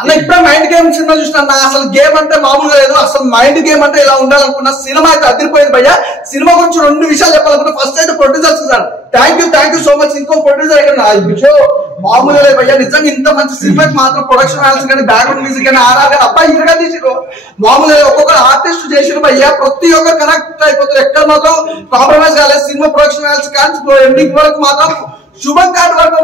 అన్న ఇప్పుడే mind game cinema చూసిన అసలు గేమ్ అంటే మామూలుగా లేదు. అసలు మైండ్ గేమ్ అంటే ఇలా ఉండాలనుకున్నా. సినిమా అయితే అదిరిపోయింది భయ్యా. సినిమా గురించి 2 విషయాలు చెప్పాలనుకున్నా. ఫస్ట్ అయితే producers sir thank you so much. ఇంకో ప్రొడ్యూసర్ ఇక్కడ మామూలుగా లేదు భయ్యా. నిజంగా ఇంత మంచి సినిమాకి మాత్రం ప్రొడక్షన్ వాల్స్ కానీ బ్యాక్గ్రౌండ్ మ్యూజిక్ కానీ ఆర్ఆర్ కానీ అబ్బాయి ఇరుగా తీసిరు. మామూలుగా ఒక్కొక్కరు ఆర్టిస్ట్ చేసిరు భయ్యా. ప్రతి ఒక్కరు కనెక్ట్ అయిపోతారు. ఎక్కడ మాత్రం కాంప్రమైజ్ కాలేదు. సినిమా ప్రొడక్షన్ వాల్స్ కానీ ఎండింగ్ వరకు మాత్రం శుభం కాదు వరకు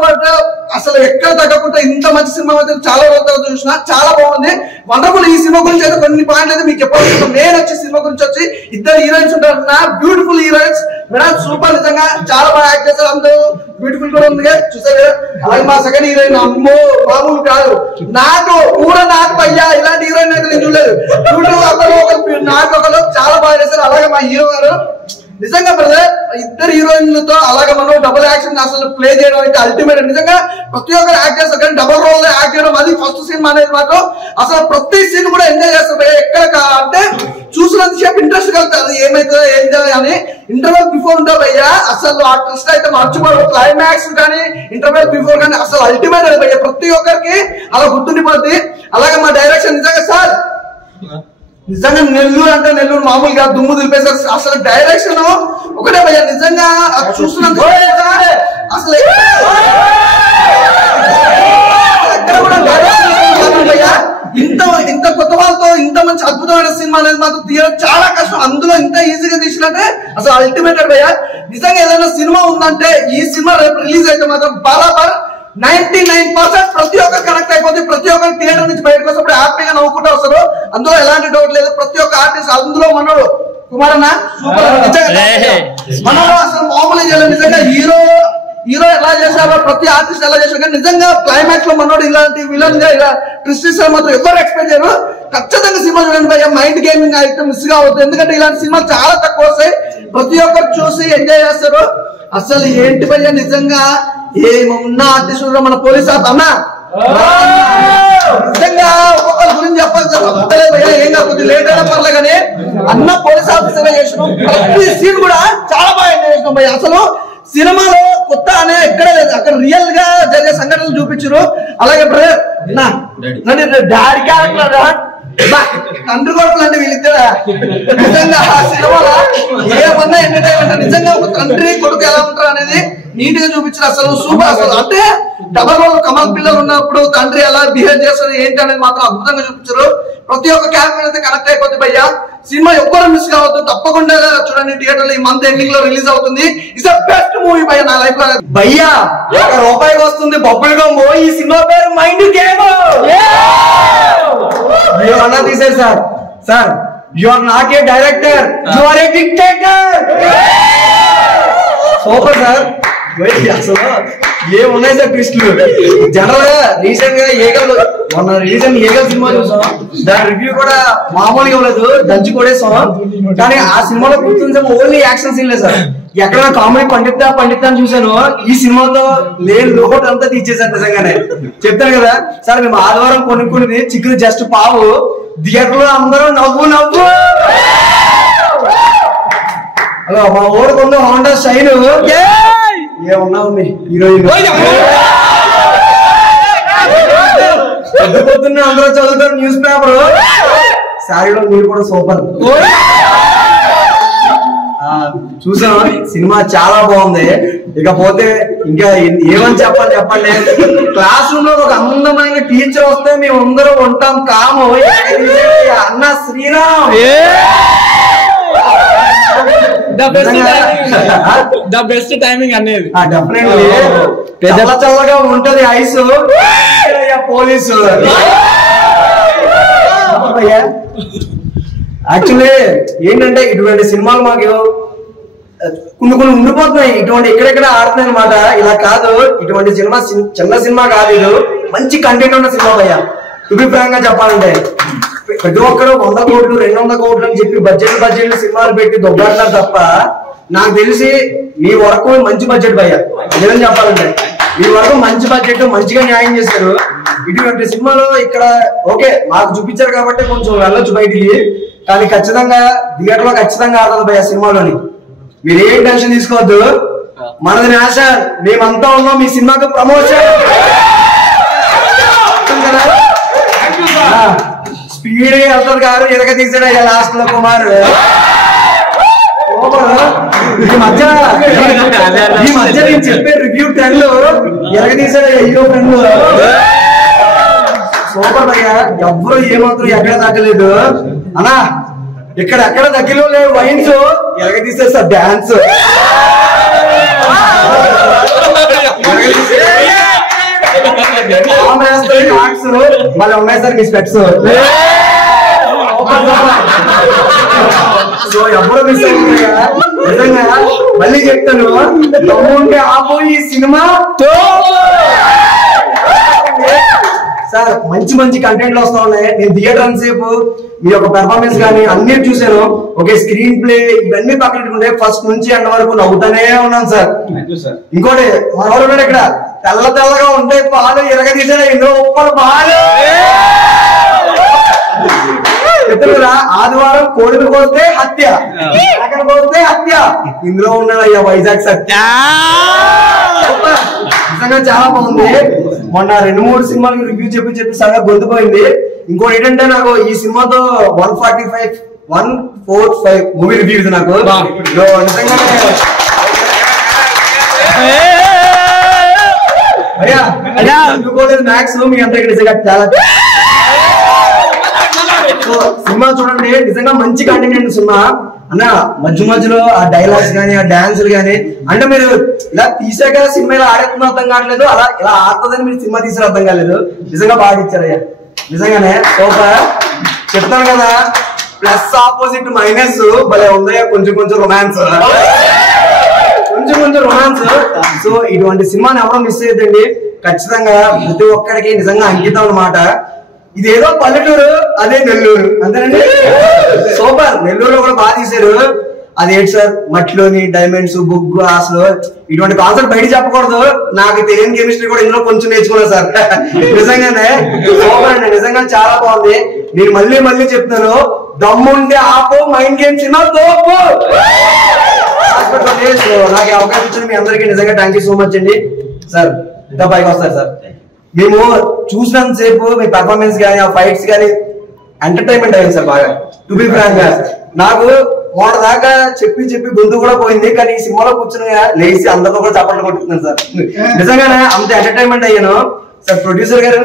అసలు ఎక్కడ తగ్గకుండా ఇంత మంచి సినిమా అయితే చాలా రోజులు చూసిన. చాలా బాగుంది, వండర్ఫుల్. ఈ సినిమా గురించి అయితే కొన్ని పాయింట్లు అయితే మీకు చెప్పాల్సిన. మెయిన్ వచ్చి సినిమా గురించి వచ్చి 2 హీరోయిన్స్ ఉంటారు. Beautiful heroines madam, super. నిజంగా చాలా బాగా యాక్ట్ చేస్తారు. అందరూ బ్యూటిఫుల్ కూడా ఉంది చూసారు. అలాగే మా సెకండ్ హీరోయిన్ అమ్మో మామూలు కాదు. నాకు అయ్యా ఇలాంటి హీరోయిన్ అయితే నేను చూడలేదు. నాకు ఒకరు చాలా బాగా చేస్తారు. అలాగే మా హీరో గారు నిజంగా బ్రదర్ 2 హీరోయిన్లతో అలాగే మనం డబుల్ యాక్షన్ అసలు ప్లే చేయడం అయితే అల్టిమేట్. నిజంగా ప్రతి ఒక్కరు యాక్ట్ చేస్తారు కానీ డబుల్ రోల్ యాక్ట్ చేయడం అది ఫస్ట్ సినిమా అనేది మాత్రం అసలు ప్రతి సీన్ కూడా ఎంజాయ్ చేస్తారు. ఎక్కడ అంటే చూసినంత సేపు ఇంట్రెస్ట్ కలుగుతారు. ఏమైతే ఏం చేయాలి అని ఇంటర్వెల్ బిఫోర్ ఉంటారు భయ్యా. అసలు ఆ ట్విస్ట్ అయితే మర్చిపోరు. క్లైమాక్స్ కానీ ఇంటర్వెల్ బిఫోర్ కానీ అసలు అల్టిమేట్ అది భయ్యా. ప్రతి ఒక్కరికి అలా గుర్తుండిపోద్ది. అలాగే మా డైరెక్షన్ నిజంగా సార్ నిజంగా నెల్లూరు అంటే నెల్లూరు మామూలుగా దుమ్ము దులిపేసారు. అసలు డైరెక్షన్ ఒకటే భయ్యా. నిజంగా చూస్తున్నంత అసలు ఎక్కడ కూడా ఇంత కొత్త వాళ్ళతో ఇంత మంచి అద్భుతమైన సినిమా అనేది మాత్రం తీయడం చాలా కష్టం. అందులో ఇంత ఈజీగా తీసినట్టే అసలు అల్టిమేటెడ్ భయ్యా. నిజంగా ఏదైనా సినిమా ఉందంటే ఈ సినిమా రేపు రిలీజ్ అయితే మాత్రం బరాబర్ 99% ప్రతి ఒక్కరు కనెక్ట్ అయిపోతుంది. ప్రతి ఒక్కరు థియేటర్ నుంచి బయటకు వస్తే హ్యాపీగా నవ్వుకుంటూ వస్తారు. అందులో ఎలాంటి డౌట్ లేదు. ప్రతి ఒక్క ఆర్టిస్ట్ అందులో మనోడు కుమారన్న సూపర్. మనోడు అసలు మామూలుగా చేయలేదు. నిజంగా హీరో ఎలా చేశారో ప్రతి ఆర్టిస్ట్ ఎలా చేశారు. కానీ నిజంగా క్లైమాక్స్ లో మనోడు ఇలాంటి విలన్ గా ఇలా ట్విస్ట్ ఇస్తారు మాత్రం ఎవరు ఎక్స్పెక్ట్ చేయరు. ఖచ్చితంగా సినిమా చూడండి భయ్యా. మైండ్ గేమింగ్ అయితే మిస్ కావద్దు. ఎందుకంటే ఇలాంటి సినిమాలు చాలా తక్కువ వస్తాయి. ప్రతి ఒక్కరు చూసి ఎంజాయ్ చేస్తారు. అసలు ఏంటి భయ్యా నిజంగా ఏమన్నా ఆర్టిస్ట్ మన పోలీస్ అన్నా నిజంగా ఒక్కొక్కరి గురించి చెప్పాలి భయ్యా. ఏం కాకపోతే లేట్ అయినా పర్లే కానీ అన్న పోలీస్ ఆఫీసర్ చేసినాం. ప్రతి సీన్ కూడా చాలా బాగా ఎంజాయ్ చేసినాం భయ్యా. అసలు సినిమాలో కొత్త అనే ఎక్కడ లేదు. అక్కడ రియల్ గా జరిగే సంఘటనలు చూపించారు. అలాగే బ్రదర్ డాడీ క్యారెక్టర్ తండ్రి కొడుకులు అంటే వీళ్ళిద్దరా నిజంగా ఆ సినిమాలో ఏమన్నా ఎంటర్టైన్మెంట్. నిజంగా ఒక తండ్రి కొడుకు ఎలా ఉంటారు అనేది నీట్ గా చూపించారు. అసలు సూపర్. అసలు అంటే డబల్ రోల్ కమల్ పిల్లలు ఉన్నప్పుడు తండ్రి ఎలా బిహేవ్ చేస్తారు ఏంటి అనేది మాత్రం అద్భుతంగా చూపించారు. ప్రతి ఒక్క క్యారెక్టర్ అయితే కనెక్ట్ అయిపోతుంది భయ్యా. సినిమా ఎవ్వరు మిస్ కావద్దు. తప్పకుండా చూడండి. థియేటర్ లో ఈ మంత్ ఎండింగ్ లో రిలీజ్ అవుతుంది. ఇట్స్ ద బెస్ట్ మూవీ భయ్యా నా లైఫ్ లో. భయ్యా ₹1 వస్తుంది బొబ్బుల్ గమ్. ఈ సినిమా పేరు మైండ్ గేమ్. అన్నా తీసారు sir. Sir you are not a director, you are a dictator. Super sir. అసలు ఏమున్నాయి సార్ ట్విస్ట్లు. జనరల్ గా రీసెంట్ గా మొన్న రీసెంట్ ఏగల్ సినిమా చూసాం. దాని రివ్యూ కూడా మామూలుగా ఇవ్వలేదు, దంచి కొడేసాం. కానీ ఆ సినిమాలో గుర్తుంది ఓన్లీ యాక్షన్ సీన్లే సార్. ఎక్కడ కామెడీ పండిద్దా అని చూసాను. ఈ సినిమాతో లేని లోటు అంతా తీసేసారు. నిజంగానే చెప్తాను కదా సార్. మేము ఆదివారం కొనుక్కునేది చిక్కులు జస్ట్ పావు. థియేటర్ లో అందరూ నవ్వు. అలా మా ఊరుకున్న హోండా షైన్ ఏమన్నా ఉంది హీరోయిన్. పొద్దున్న అందరూ చదువుతారు న్యూస్ పేపర్. శారీలో మీరు కూడా సూపర్. చూసాను సినిమా చాలా బాగుంది. ఇకపోతే ఇంకా ఏమని చెప్పండి. క్లాస్ రూమ్ లో ఒక అందమైన టీచర్ వస్తే మేము అందరూ ఉంటాం కాము. అన్న శ్రీరామ్ ద బెస్ట్ టైమింగ్ అనేది డెఫినెట్లీ. చల్లగా ఉంటది ఐస్. పోలీసు యాక్చువల్లీ ఏంటంటే ఇటువంటి సినిమాలు మాకు కొన్ని ఉండిపోతున్నాయి. ఇటువంటి ఎక్కడెక్కడ ఆడుతున్నాయి అనమాట. ఇలా కాదు, ఇటువంటి సినిమా చిన్న సినిమా కాదు. ఇది మంచి కంటెంట్ ఉన్న సినిమా భయ్యా. అభిప్రాయంగా చెప్పాలంటే ప్రతి ఒక్కరు 100 కోట్లు 200 కోట్లు అని చెప్పి బడ్జెట్ సినిమాలు పెట్టి దొబ్బడతారు తప్ప నాకు తెలిసి మీ వరకు మంచి బడ్జెట్ భయ్యా. నిజం చెప్పాలంటే మీ వరకు మంచి బడ్జెట్ మంచిగా న్యాయం చేశారు. ఇటువంటి సినిమాలో ఇక్కడ ఓకే మాకు చూపించారు కాబట్టి కొంచెం వెళ్ళొచ్చు బయటికి. కానీ ఖచ్చితంగా థియేటర్ లో ఖచ్చితంగా ఆడదు భయ్యా సినిమాలోని. మీరు ఏం టెన్షన్ తీసుకోవద్దు. మనది ఆశ మేమంతా ఉన్నాం మీ సినిమాకు ప్రమోషన్. స్పీడ్ గా వెళ్తారు కాదు ఎరగ తీసాడు అయ్యా లాస్ట్ లో కుమార్. ఈ మధ్య నేను చెప్పే రివ్యూ ట్రెండ్ ఎరగ తీసాడు అయ్యో ఫ్రెండ్. సూపర్ అయ్యా, ఎవ్వరు ఏమాత్రం ఎక్కడ తగ్గలేదు అన్నా. ఇక్కడ ఎక్కడ తగ్గిలో లేవు వైన్స్, ఎరగ తీసేస్తా డాన్స్. మళ్ళీ ఉన్నాయి సార్ మీ స్పెట్స్. సో ఎప్పుడు మిస్ అవుతుందా నిజంగా. మళ్ళీ చెప్తాను, దమ్ముంటే ఆపు ఈ సినిమా. సార్ మంచి మంచి కంటెంట్లు వస్తా ఉన్నాయి. నేను థియేటర్ అంతసేపు మీ యొక్క పెర్ఫార్మెన్స్ కానీ అన్ని చూసాను. ఓకే, స్క్రీన్ ప్లే ఇవన్నీ పక్కనట్టుకుంటే ఫస్ట్ నుంచి ఎండ వరకు నవ్వుతానే ఉన్నాను సార్. ఇంకోటి మనవాడు ఉన్నాడు ఇక్కడ, తెల్ల తెల్లగా ఉంటాయి పాలు, ఎరగ తీసాడు ఇందులో ఉప్పలు పాలు. చెప్తున్నా, ఆదివారం కోడిని కోస్తే హత్య, మేకను కోస్తే హత్య, ఇందులో ఉన్నాడు అయ్యా వైజాగ్ సత్య. నిజంగా చాలా బాగుంది. మొన్న 2-3 సినిమాలు రివ్యూ చెప్పి సరిగా గొంతుపోయింది. ఇంకోటి ఏంటంటే నాకు ఈ సినిమాతో 145 మూవీ రివ్యూ ఇది నాకు నిజంగానే. అయ్యా అందుకోలేదు మ్యాక్స్ మీ అందరికి నిజంగా చాలా. సినిమా చూడండి, నిజంగా మంచి కంటెంట్ సినిమా అన్న. మధ్య మధ్యలో ఆ డైలాగ్స్ గానీ ఆ డాన్సులు గానీ, అంటే మీరు ఇలా తీసాక సినిమా ఇలా ఆడేస్తున్నా అర్థం కావట్లేదు, అలా ఇలా ఆడుతుందని మీరు సినిమా తీసిన అర్థం కాలేదు. నిజంగా బాగా ఇచ్చారయ్యా, నిజంగానే సూపర్. చెప్తాను కదా, ప్లస్ ఆపోజిట్ మైనస్ భలే ఉందయ్యా. కొంచెం రొమాన్స్, కొంచెం రొమాన్స్. సో ఇటువంటి సినిమాని ఎవరో మిస్ అయ్యద్దండి. ఖచ్చితంగా ప్రతి ఒక్కరికి నిజంగా అంకితం అన్నమాట. ఇదేదో పల్లెటూరు, అదే నెల్లూరు అంతేనండి. సూపర్. నెల్లూరులో కూడా బాగా తీశారు. అదేంటి సార్, మట్టిలోని డైమండ్స్, బొగ్గు, ఆశలు, ఇటువంటి కాన్సెప్ట్ బయట చెప్పకూడదు. నాకు తెలియని కెమిస్ట్రీ కూడా ఇందులో కొంచెం నేర్చుకున్నాను సార్. నిజంగానే సూపర్ అండి, నిజంగా చాలా బాగుంది. నేను మళ్ళీ చెప్తాను, దమ్ముంటే ఆపు మైండ్ గేమ్ సినిమా తోపు. నాకు అవకాశం ఇచ్చిన మీ అందరికీ నిజంగా థ్యాంక్ యూ సో మచ్ అండి. సార్ ఇంకా పైకి వస్తారు సార్. మేము చూసినంత సేపు మీ పెర్ఫార్మెన్స్ కానీ ఆ ఫైట్స్ కానీ ఎంటర్టైన్మెంట్ అయ్యింది సార్ బాగా. టు బి ఫ్రాంక్ గా నాకు మొన్న దాకా చెప్పి గొంతు కూడా పోయింది, కానీ ఈ సినిమాలో కూర్చుని లేచి అందరితో కూడా చప్పట్లు కొట్టుకున్నాను సార్. నిజంగానే అంత ఎంటర్టైన్మెంట్ అయ్యాను సార్. ప్రొడ్యూసర్ గారు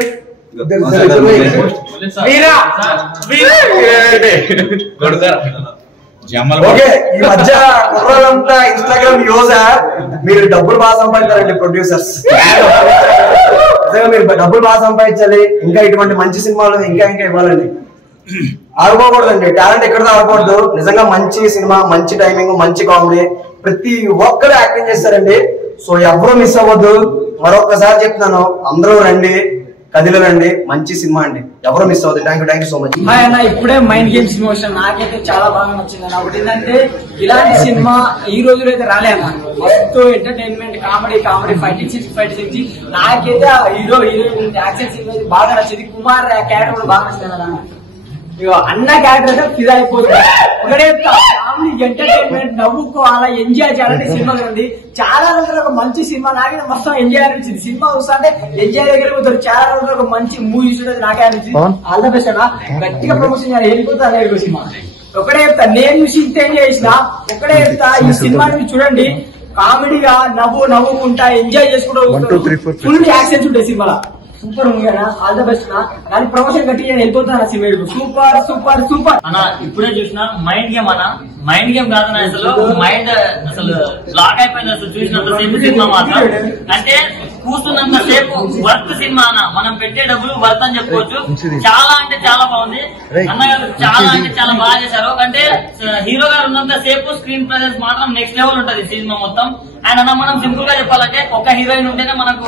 ఓకే, ఈ మధ్య కుర్రాలంతా ఇన్స్టాగ్రామ్ యూజర్, మీరు డబ్బులు బాగా సంపాదించారండి ప్రొడ్యూసర్స్. మీరు డబ్బులు బాగా సంపాదించాలి, ఇంకా ఇటువంటి మంచి సినిమాలు ఇంకా ఇవ్వాలండి. ఆడుకోకూడదండి, టాలెంట్ ఎక్కడితో ఆడకూడదు. నిజంగా మంచి సినిమా, మంచి టైమింగ్, మంచి కామెడీ, ప్రతి ఒక్కరు యాక్టింగ్ చేస్తారండి. సో ఎవరు మిస్ అవ్వద్దు. మరొకసారి చెప్తున్నాను, అందరూ రండి, కదిలండి, మంచి సినిమా అండి, ఎవరు మిస్ అవ్వద్దు. Thank you so much. ఇప్పుడే మైండ్ గేమ్స్ మోషన్ నాకైతే చాలా బాగా నచ్చింది అన్న. ఒకటి ఏంటంటే ఇలాంటి సినిమా ఈ రోజులో అయితే రాలేదన్న. ఫస్ట్ ఎంటర్టైన్మెంట్, కామెడీ ఫైటింగ్ నాకైతే హీరో హీరోయిన్ యాక్షన్ సీన్ బాగా నచ్చింది. కుమార్ క్యారెక్టర్ కూడా బాగా నచ్చింది అన్న. అన్న క్యారెక్టర్ అయితే ఫిదా అయిపోతుంది. ఒకటే ఫ్యామిలీ ఎంటర్టైన్మెంట్, నవ్వుకోవాలా, ఎంజాయ్ చేయాలంటే సినిమా ఉంది. చాలా రోజులు ఒక మంచి సినిమా, నాకైతే మొత్తం ఎంజాయ్ అనిపించింది. సినిమా చూస్తా అంటే ఎంజాయ్ దగ్గర పోతారు. చాలా రోజులు ఒక మంచి మూవీ చూసేది నాకే అనిపించింది. ఆల్ ద బెస్ట్ అన్న, గట్టిగా ప్రమోషన్ చేయాలి. వెళ్ళిపోతా సినిమా ఒకటే చెప్తా, నేను చూసి ఇంత ఎంజాయ్ చేసిన. ఒకటే చెప్తా, ఈ సినిమాని చూడండి, కామెడీగా నవ్వుకుంటా ఎంజాయ్ చేసుకుంటూ ఫుల్ యాక్షన్స్ ఉంటాయి సినిమాలో. సూపర్ మూవీ అన్న, ఆల్ ద బెస్ట్ అన్న. కానీ ప్రమోషన్ కట్టి నేను వెళ్ళిపోతాను సినిమా. సూపర్ అన్న. ఇప్పుడే చూసిన మైండ్ గేమ్ అన్న. మైండ్ గేమ్ కాదన్న, అసలు మైండ్ అసలు లాక్ అయిపోయింది. అసలు చూసినంత సేపు సినిమా మాత్రం అంటే కూర్చున్నంత సేపు వర్త్ సినిమా అన్న. మనం పెట్టే డబ్బులు వర్త్ అని చెప్పుకోవచ్చు. చాలా అంటే చాలా బాగుంది అన్నగారు, చాలా అంటే చాలా బాగా చేశారు. అంటే హీరో గారు ఉన్నంత సేపు స్క్రీన్ ప్రెజెన్స్ మాత్రం నెక్స్ట్ లెవెల్ ఉంటది సినిమా మొత్తం. అండ్ అన్న మనం సింపుల్ గా చెప్పాలంటే ఒక హీరోయిన్ ఉంటేనే మనకు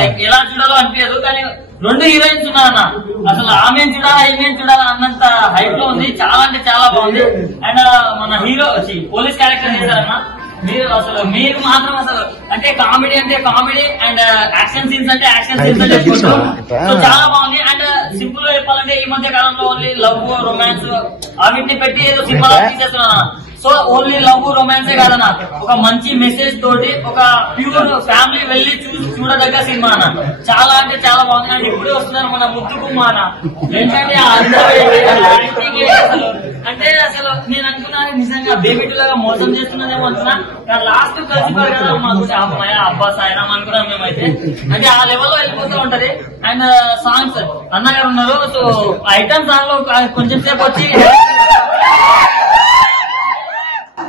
లైక్ ఎలా చూడాలో అనిపించదు, కానీ 2 హీరోయిన్స్ ఉన్నారన్న. అసలు ఆమె చూడాలా ఈమె చూడాలా అన్నంత హైప్ లో ఉంది. చాలా అంటే చాలా బాగుంది. అండ్ మన హీరో పోలీస్ క్యారెక్టర్ చేశారన్న. మీరు మాత్రం అసలు అంటే కామెడీ అండ్ యాక్షన్ సీన్స్ అంటే యాక్షన్ సీన్స్ అని చెప్పుకుంటాం. సో చాలా బాగుంది. అండ్ సింపుల్ గా చెప్పాలంటే ఈ మధ్య కాలంలో ఓన్లీ లవ్, రొమాన్స్ అవిటిని పెట్టి ఏదో సినిమా తీసేస్తున్నా. సో ఓన్లీ లవ్ రొమాన్సే కాదన్న, ఒక మంచి మెసేజ్ తోటి ఒక ప్యూర్ ఫ్యామిలీ వెళ్ళి చూడదగ్గ సినిమా అన్న. చాలా అంటే చాలా బాగుంది. అండ్ ఇప్పుడే వస్తున్నారు మన ముద్దుకుమ్మ అన్న. ఏంటంటే అంటే అసలు నేను అనుకున్నాను నిజంగా బేబీ లాగా మోసం చేస్తున్నదేమో అనుకున్నా. లాస్ట్ కలిసిపోయారు కదా మాకు అమ్మాయి అబ్బా సాయిరామ్ అనుకున్నాం మేమైతే. అంటే ఆ లెవెల్లో వెళ్ళిపోతూ ఉంటది. అండ్ సాంగ్స్ అన్నగారు ఉన్నారు. సో ఐటమ్ సాంగ్ లో కొంచెం సేపు వచ్చి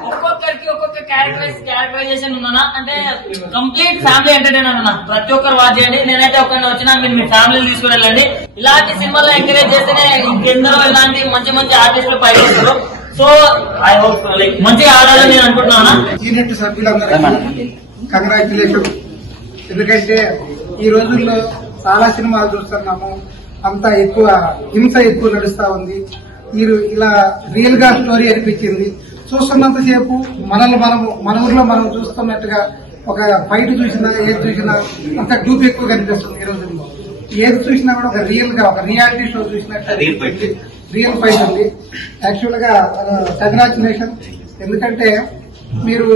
ఒక్కొక్కరికి ఒక్కొక్క క్యారెక్టరైజేషన్ ఉందన్నా. అంటే కంప్లీట్ ఫ్యామిలీ ఎంటర్టైనర్ అన్న. ప్రతి ఒక్కరు వాచ్ చేయండి. నేనైతే ఒక్కరిని వచ్చినా మీరు మీ ఫ్యామిలీ తీసుకుని వెళ్ళండి. ఇలాంటి సినిమాల్లో ఎంకరేజ్ చేస్తేనే ఇంకెందరో ఇలాంటి మంచి మంచి ఆర్టిస్టులు పైకి వస్తారు. సో ఐ హోప్ లైక్ మంచిగా ఆడాలని నేను అనుకుంటున్నాను. యూనిట్ సభ్యులందరికీ కంగ్రాచులేషన్. ఎందుకంటే ఈ రోజుల్లో చాలా సినిమాలు చూస్తున్నాము, అంతా ఎక్కువ హింస ఎక్కువ నడుస్తా ఉంది. మీరు ఇలా రియల్ గా స్టోరీ అనిపించింది. చూస్తున్నంతసేపు మన ఊర్లో మనం చూస్తున్నట్టుగా ఒక ఫైట్ చూసినా ఏది చూసినా అంత గ్రూప్ ఎక్కువ కనిపిస్తుంది. ఈ రోజుల్లో ఏది చూసినా కూడా ఒక రియల్ గా ఒక రియాలిటీ షో చూసినట్టు రియల్ ఫైట్ ఉంది. యాక్చువల్ గా కంగ్రాచులేషన్. ఎందుకంటే మీరు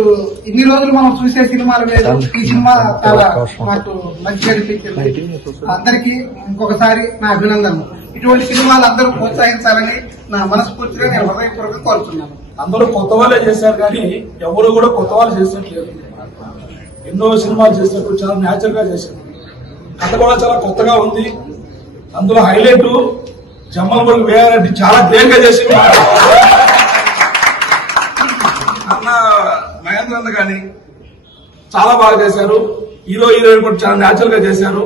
ఇన్ని రోజులు మనం చూసే సినిమాలు లేదు, ఈ సినిమా చాలా మాకు మంచిగా అనిపించింది. అందరికీ ఇంకొకసారి నా అభినందనలు. ఇటువంటి సినిమాలు అందరూ ప్రోత్సహించాలని నా మనస్ఫూర్తిగా నేను హృదయపూర్వకంగా కోరుతున్నాను. అందరూ కొత్త వాళ్ళే చేశారు కానీ ఎవరు కూడా కొత్త వాళ్ళు చేసినట్లేదు. ఎన్నో సినిమాలు చేసినప్పుడు చాలా న్యాచురల్ గా చేశారు. కథ కూడా చాలా కొత్తగా ఉంది. అందులో హైలైట్ జమ్మల్ వేయాలంటే చాలా గ్రేట్ గా చేసి అన్న మహేంద్ర అన్న కానీ చాలా బాగా చేశారు. హీరో హీరోయిన్ కూడా చాలా న్యాచురల్ గా చేశారు.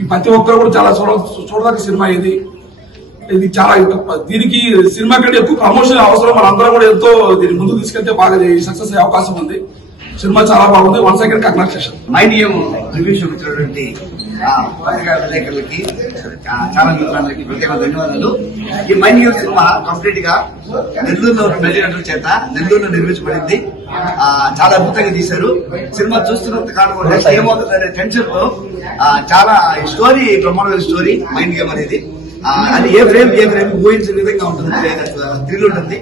ఈ ప్రతి ఒక్కరు కూడా చాలా చూడదగ్గ సినిమా ఇది. ఇది చాలా దీనికి సినిమా కంటే ఎక్కువ ప్రమోషన్ అవసరం. మనందరం కూడా ఎంతో దీన్ని ముందుకు తీసుకెళ్తే బాగా సక్సెస్ అయ్యే అవకాశం ఉంది. సినిమా చాలా బాగుంది. One second congratulation. మైండియం రివ్యూ చూపించినటువంటి పత్రికా విలేకరులకి చాలా మిత్రులందరికీ ప్రత్యేక ధన్యవాదాలు. ఈ మైండియం సినిమా కంప్లీట్ గా నెల్లూరులో నటినటుల చేత నెల్లూరులో నిర్మించబడింది. చాలా అద్భుతంగా తీశారు. సినిమా చూస్తున్నంత కాలం నెక్స్ట్ ఏమవుతుందనే టెన్షన్ లో చాలా స్టోరీ బ్రహ్మాండమైన స్టోరీ మైండ్ గేమ్ అనేది. అది ఏ ఫ్రేమ్ ఊహించిన విధంగా ఉంటుంది. థ్రిల్ ఉంటుంది.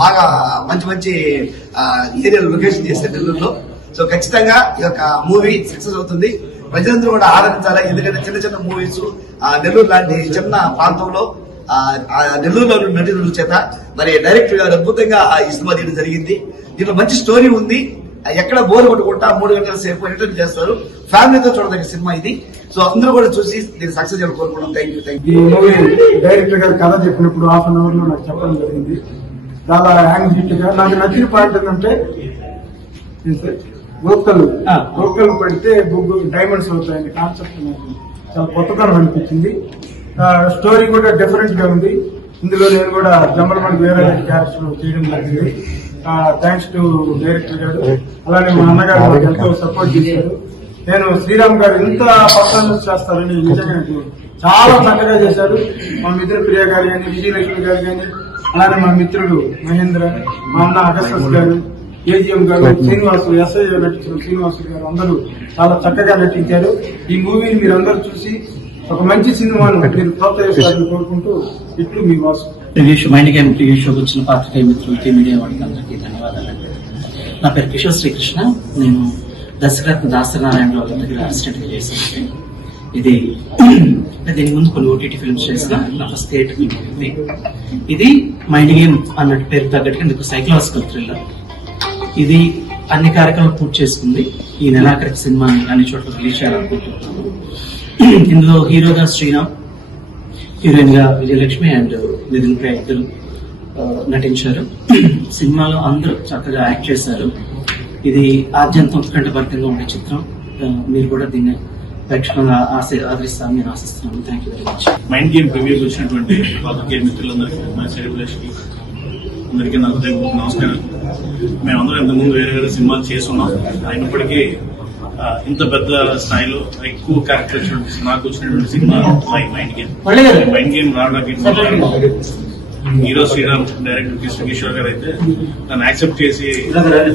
బాగా మంచి మంచి ఏరియాలో లొకేషన్ చేశారు నెల్లూరులో. సో ఖచ్చితంగా ఈ యొక్క మూవీ సక్సెస్ అవుతుంది. ప్రజలందరూ కూడా ఆదరించాలి. ఎందుకంటే చిన్న చిన్న మూవీస్ నెల్లూరు లాంటి చిన్న ప్రాంతంలో నెల్లూరులో నటుల చేత మరి డైరెక్టర్ గారు అద్భుతంగా ఈ సినిమా తీయడం జరిగింది. దీంట్లో మంచి స్టోరీ ఉంది. ఎక్కడ బోర్ కొట్టుకుంటా 3 గంటల సేపు ఎంటర్టైన్ చేస్తారు. ఫ్యామిలీతో చూడదగ్గ సినిమా ఇది. సో అందరూ కూడా చూసి దీన్ని సక్సెస్ చేయాలని కోరుకుంటున్నాం. Thank you. ఈ మూవీ డైరెక్టర్ గారు కథ చెప్పినప్పుడు హాఫ్ అన్ అవర్ లో నాకు చెప్పడం జరిగింది. చాలా యాంగ్జిటీ గా నాకు నచ్చిన పాయింట్ ఏంటంటే గోకలు పెడితే డైమండ్స్ అవుతాయని కాన్సెప్ట్ నాకు చాలా కొత్తతనం అనిపించింది. స్టోరీ కూడా డిఫరెంట్ గా ఉంది. ఇందులో నేను కూడా జమ్మలమణి వేరే క్యారెక్టర్ చేయడం జరిగింది. థ్యాంక్స్ టు డైరెక్టర్ గారు. అలానే మా అన్నగారు నాకు ఎంతో సపోర్ట్ చేశారు. నేను శ్రీరామ్ గారు ఇంత పర్ఫార్మెన్స్ చేస్తారని నిజంగా చాలా చక్కగా చేశారు. మా మిత్రులు ప్రియ గారు కానీ, విజయలక్ష్మి గారు కానీ, అలానే మా మిత్రుడు మహేంద్ర, మా అన్న అగస్టస్ గారు, ఏజిఎం గారు, శ్రీనివాసు, ఎస్ఐ నటించిన శ్రీనివాసు గారు అందరూ చాలా చక్కగా నటించారు. ఈ మూవీని మీరు అందరూ చూసి ఒక మంచి సినిమాను మీరు ప్రోత్సహిస్తారని కోరుకుంటూ ఇట్లు మీ వాసు. మైండ్ గేమ్ రివ్యూ షోకి వచ్చిన పాత్రికేయ మిత్రులకి, మీడియా వాళ్ళకి అందరికీ ధన్యవాదాలండి. నా పేరు కిషోర్ శ్రీకృష్ణ. నేను దర్శకరత్న దాసనారాయణ వాళ్ళ దగ్గర అసిస్టెంట్ గా చేశాను. ఇది దీని ముందు కొన్ని ఓటీటీ ఫిల్మ్స్ చేసిన నా ఫస్ట్ థియేటర్ మూవీ. ఇది మైండ్ గేమ్ అన్నట్టు పేరు తగ్గట్టుగా ఇందుకు సైకలాజికల్ థ్రిల్లర్. ఇది అన్ని కార్యక్రమాలు పూర్తి చేసుకుంది. ఈ నెలాఖరికి సినిమాని అన్ని చోట్ల రిలీజ్ చేయాలనుకుంటున్నాను. ఇందులో హీరోగా శ్రీరామ్, హీరోయిన్ గా విజయలక్ష్మి అండ్ నితిన్ ప్రియ ఇద్దరు నటించారు. సినిమాలో అందరూ చక్కగా యాక్ట్ చేశారు. ఇది ఆద్యంతం ఉత్కంఠభరితంగా ఉండే చిత్రం. మీరు కూడా దీన్ని ప్రేక్షకులను ఆదరిస్తారని నేను ఆశిస్తున్నాను. Thank you very much. Mind game రివ్యూకి వచ్చినటువంటి పాత్రికేయ మిత్రులందరికీ, మా సెలబ్రిటీస్కి అందరికీ నా హృదయపూర్వక నమస్కారం. మేమందరం ఇంతకుముందు వేరే వేరే సినిమాలు చేస్తున్నాం. అయినప్పటికీ ఇంత పెద్ద స్థాయిలో ఎక్కువ క్యారెక్టర్స్ నాకు వచ్చినటువంటి cinema mind game. Mind game రావడానికి హీరో శ్రీరామ్, డైరెక్టర్ కిషోర్ గారు అయితే నన్ను యాక్సెప్ట్ చేసి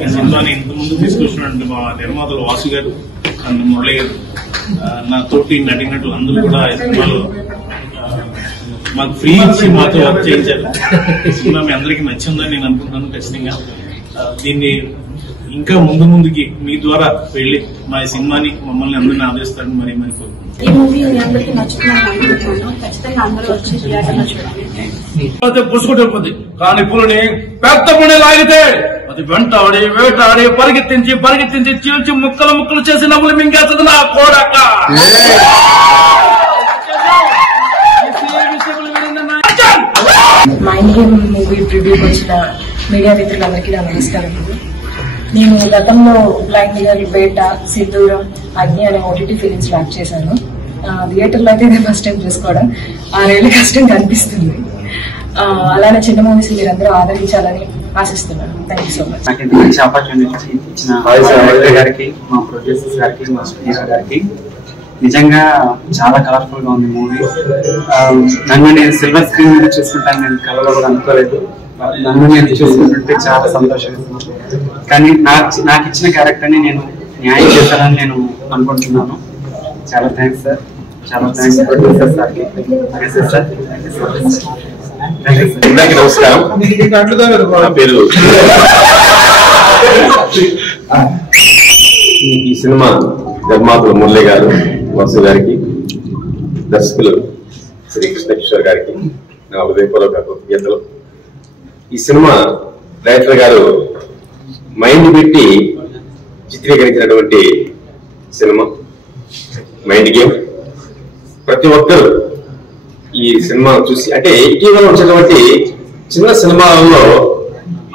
ఈ సినిమాని ఇంతకుముందు తీసుకొచ్చినటువంటి మా నిర్మాతలు వాసు గారు అండ్ మురళి గారు, నా తోటి నటినట్లు అందరూ కూడా ఈ సినిమాలో మాకు ఫ్రీ ఇచ్చి మాతో వర్క్ చేయించారు. సినిమా మీ అందరికీ నచ్చిందని నేను అనుకుంటున్నాను. ఖచ్చితంగా దీన్ని ఇంకా ముందుకి మీ ద్వారా వెళ్ళి మా సినిమాని మమ్మల్ని అందరినీ ఆదరిస్తారని మరి కోరుకుంటున్నాను. ఈ మూవీ మీ అందరికీ నచ్చుతుందని అనుకుంటున్నాను. ఖచ్చితంగా అందరూ వచ్చి థియేటర్లో చూడాలి. పుసుకుంటుంది కానీ పులిని పెద్ద పులి లాగితే అది వెంటాడి వేటాడి పరిగెత్తించి చీల్చి ముక్కలు చేసి నవ్వులు మింగేస్తుంది నా కోడక్క. మైండ్ గేమ్ మూవీ ప్రివ్యూకి వచ్చిన మీడియా మిత్రులందరికీ నా నమస్కారం. నేను గతంలో బ్లైండ్ గర్ల్, బేట, సిద్ధూరం, అగ్ని అనే ఓటీటీ ఫిలిమ్స్ వర్క్ చేశాను. థియేటర్లో అయితే ఇదే ఫస్ట్ టైం చూసుకోవడం 6 ఏళ్ళ కష్టం కనిపిస్తుంది. అలానే చిన్న మూవీస్ మీరందరూ ఆదరించాలని ఆశిస్తున్నాను. Thank you so much. నాకు ఇంత మంచి ఆపర్చునిటీ ఇచ్చిన గారికి, మా ప్రొడ్యూసర్స్ గారికి, మా హీరో గారికి నిజంగా చాలా కలర్ఫుల్ గా ఉంది మూవీ. నన్ను నేను సిల్వర్ స్క్రీన్ మీద చూసుకుంటాను నేను కళలో కూడా అనుకోలేదు. నన్ను నేను చూసుకుంటుంటే చాలా సంతోషంగా, కానీ నాకు ఇచ్చిన క్యారెక్టర్ని నేను న్యాయం చేశానని నేను అనుకుంటున్నాను. చాలా థ్యాంక్స్ సార్, చాలా థ్యాంక్స్ ప్రొడ్యూసర్ సార్కి. అందరికీ నమస్కారం. నా పేరు ఈ సినిమా నిర్మాతలు మురళి గారు, వాసు గారికి, దర్శకులు శ్రీ కృష్ణ కిషోర్ గారికి నా హృదయపూర్వక కృతజ్ఞతలు. ఈ సినిమా డైరెక్టర్ గారు మైండ్ పెట్టి చిత్రీకరించినటువంటి సినిమా మైండ్ గేమ్. ప్రతి ఒక్కరు ఈ సినిమా చూసి, అంటే ఇటీవల వచ్చినటువంటి చిన్న సినిమాలలో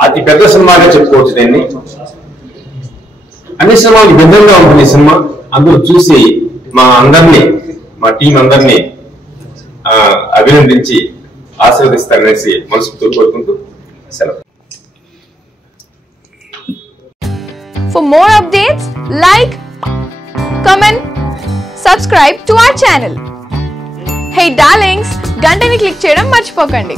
అతి పెద్ద సినిమాగా చెప్పుకోవచ్చు దీన్ని. అన్ని సినిమాలకు భిన్నంగా ఉంటుంది ఈ సినిమా. అందరూ చూసి మా టీం అందరినీ అభినందించి ఆశీర్వదిస్తారనేసి మనస్ఫూర్తిగా కోరుకుంటూ సెలవు. For more updates, like, comment, subscribe to our channel. Hey darlings, గంటని click చేయడం మర్చిపోకండి.